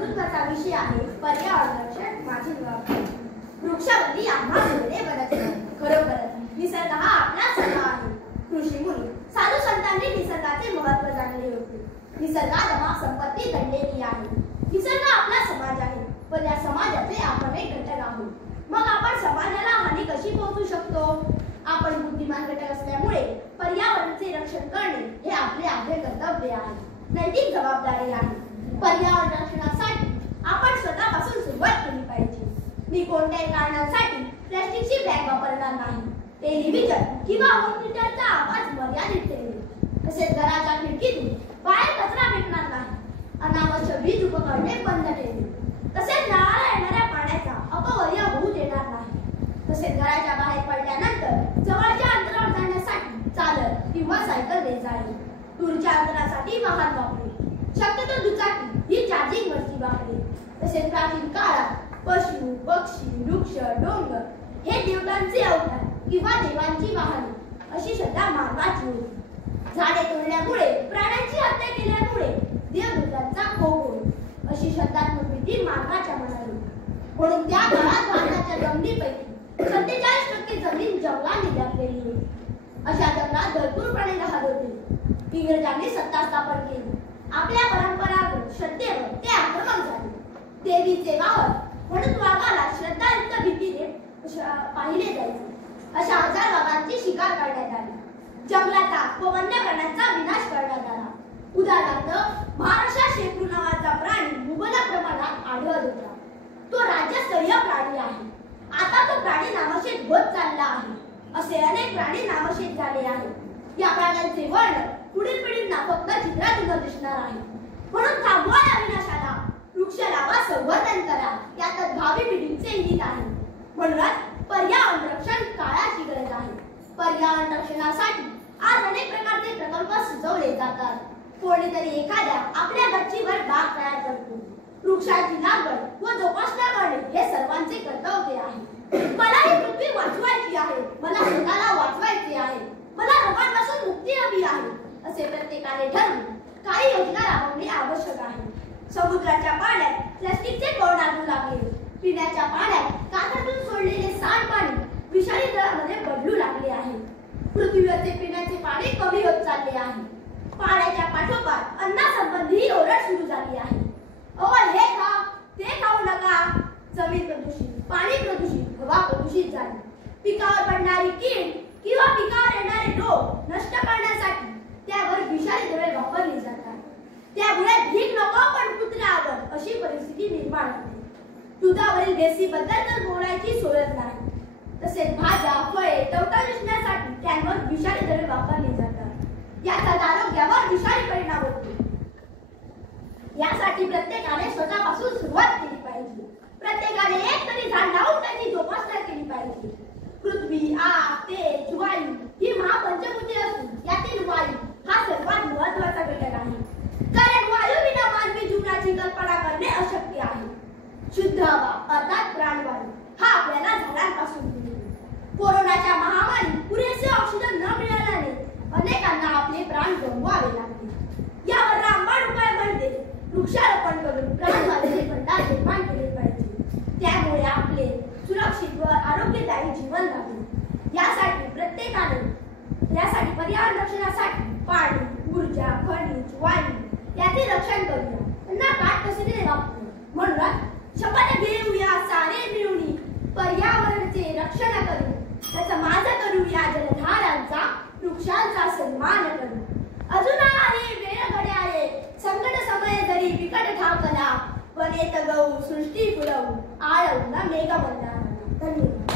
वक्तृत्वाचा विषय आहे पर्यावरण रक्षण माझी जबाबदारी. वृक्षावली आम्हा मिळणे बरंच खरोखरच निसर्ग हा आपला सल्ला आहे. ऋषीमुनी साधू संतांनी निसर्गाचे महत्त्व जाणले होते. निसर्गात अमाप संपत्ती दडलेली आहे. निसर्ग आपला समाज आहे व त्या समाजाचे आपण एक घटक आहोत. मग आपण समाजाला हानी कशी पोहोचू शकतो? आपण बुद्धिमान घटक असल्यामुळे पर्यावरणाचे रक्षण करणे हे आपले आद्य कर्तव्य आहे, नैतिक जबाबदारी आहे. पर्यावरण रक्षणासाठी आपण स्वतःपासून सुरुवात केली पाहिजे. मी कोणत्याही कारणासाठी प्लास्टिकची बॅग वापरणार नाही. टेलिव्हिजन किंवा होम थिएटरचा आवाज मर्यादित ठेवेल. तसेच घराच्या खिडकीतून बाहेर कचरा फेकणार नाही. अनावश्यक वीज उपकरणे बंद ठेवेल. तसेच नळाला येणाऱ्या पाण्याचा अपव्यय होऊ देणार नाही. तसेच घराच्या बाहेर पडल्यानंतर जवळच्या अंतरावर जाण्यासाठी चालत किंवा सायकलने जाईल. दूरच्या अंतरासाठी वाहन वापरेल. शक्यतो दुचाकी ही चार्जिंग वरची वापरेल. तसेच प्राचीन काळात पशु पक्षी वृक्ष डोंगर हे देवतांचे अवतार किंवा देवांची वाहने अशी श्रद्धा मानवाची होती. झाडे तोडल्यामुळे प्राण्यांची हत्या केल्यामुळे देवदूतांचा कोप होईल अशी श्रद्धात्मक भीती मानवाच्या मनात होती. म्हणून त्या काळात भारताच्या जमिनीपैकी 47% जमीन जंगलांनी व्यापलेली होती. अशा जंगलात भरपूर प्राणी राहत होते. इंग्रजांनी सत्ता स्थापन केली. आपल्या परंपरागत श्रद्धेवर ते आक्रमक झाले. देवीचे वाहन म्हणून वाघाला श्रद्धायुक्त भीतीने पाहिले जायचे. अशा हजार वाघांची शिकार करण्यात आली. जंगलाचा व वन्य प्राण्यांचा विनाश करण्यात आला. उदाहरणार्थ महाराष्ट्रात शेपूर नावाचा प्राणी मुबलक प्रमाणात आढळत होता. तो राज्यस्तरीय प्राणी आहे. आता तो प्राणी नामशेष होत चालला आहे. असे अनेक प्राणी नामशेष झाले आहेत. या प्राण्यांचे वर्णन पुढील पिढींना फक्त चित्रातून दिसणार आहे. म्हणून थांबवा या विनाशाला, वृक्ष लावा, संवर्धन करा. यातच भावी पिढींचे हित आहे. म्हणूनच पर्यावरण रक्षण काळाची गरज आहे. पर्यावरण रक्षणासाठी आज अनेक प्रकारचे प्रकल्प सुचवले जातात. कोणीतरी एखाद्या आपल्या गच्चीवर बाग तयार करतो. वृक्षाची लागवड व जोपासना करणे हे सर्वांचे कर्तव्य आहे. मला ही पृथ्वी वाचवायची आहे. मला स्वतःला वाचवायचे आहे. मला रोगांपासून मुक्ती हवी आहे असे प्रत्येकाने ठरवून काही योजना राबवणे आवश्यक आहे. समुद्राच्या पाण्यात प्लास्टिकचे कण आढळू लागले. पिण्याच्या पाण्यात काथ्यातून सोडलेले सांडपाणी विषारी जळामध्ये बदलू लागले आहे. पृथ्वीवरचे पिण्याचे पाणी कमी होत चालले आहे. पाण्याच्या पाठोपाठ अन्नासंबंधी ओरड सुरू झाली आहे. हे खा, ते खाऊ नका. जमीन प्रदूषित, पाणी प्रदूषित, हवा प्रदूषित झाली. पिकावर पडणारी कीड किंवा पिकावर येणारे रोग नष्ट करण्यासाठी त्यावर विषारी द्रव्ये वापरली जातात. त्यामुळे भीक नको पण कुत्रे आवड अशी परिस्थिती निर्माण होते. दुधावरील भेसळीबद्दल तर बोलायची सोयच नाही. तसेच भाज्या फळे टवटवीत दिसण्यासाठी त्यांवर विषारी द्रव्ये वापरली जातात. याचा आरोग्यावर विषारी परिणाम होतो. यासाठी प्रत्येकाने स्वतःपासून सुरुवात केली पाहिजे. प्रत्येकाने एक तरी झाड लावून त्याची जोपासना केली पाहिजे. पृथ्वी, आग, तेज, वायू ही महापंचभूते असून यातील वायू हा सर्वात महत्त्वाचा घटक आहे. कारण वायू विना मानवी जीवनाची कल्पना करणे अशक्य आहे. शुद्ध हवा अर्थात प्राणवायू हा आपल्याला झाडांपासून मिळतो. कोरोनाच्या महामारीत पुरेसे ऑक्सिजन न मिळाल्याने अनेकांना आपले प्राण गमवावे लागले. यावर रामबाण उपाय म्हणजे वृक्षारोपण करून प्राणवायूचे भंडार निर्माण केले पाहिजे. त्यामुळे आपले सुरक्षित व आरोग्यदायी जीवन लागेल. यासाठी पर्यावरण रक्षणासाठी पाणी, ऊर्जा, खनिज, वायू याचे रक्षण करूया. त्यांना काटकसरीने वापरू. म्हणूनच शपथ घेऊया सारे मिळून पर्यावरणाचे रक्षण करू. त्याचा माझा करूया जलधारांचा, वृक्षांचा सन्मान करू. अजून आहे वेळ घड्याळे संकट समय जरी विकट ठाकला. वनेत गौ सृष्टी फुलवू आळवला मेघमंडारा. धन्यवाद.